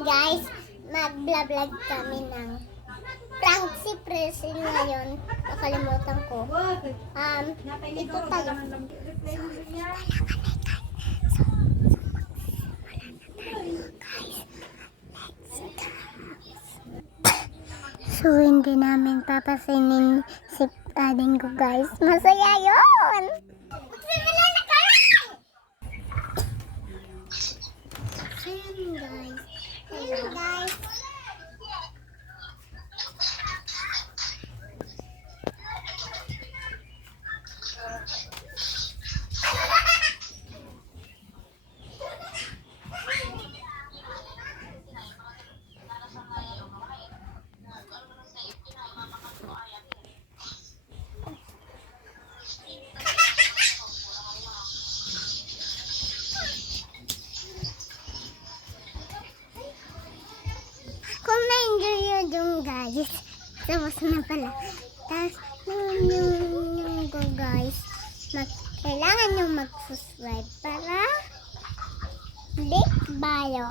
guys, mag-vlog kami ng prank si Presil ngayon. Nakalimutan ko. Ito tayo. So, hindi namin papasinin si ading ko, guys. Masaya yun! Magsimula na kami! Ayun, guys. Ayun, guys. Kung na-enjoy yun yung guys, tapos na pala. Tapos, yung ko guys, kailangan nyo mag-subscribe para click bio.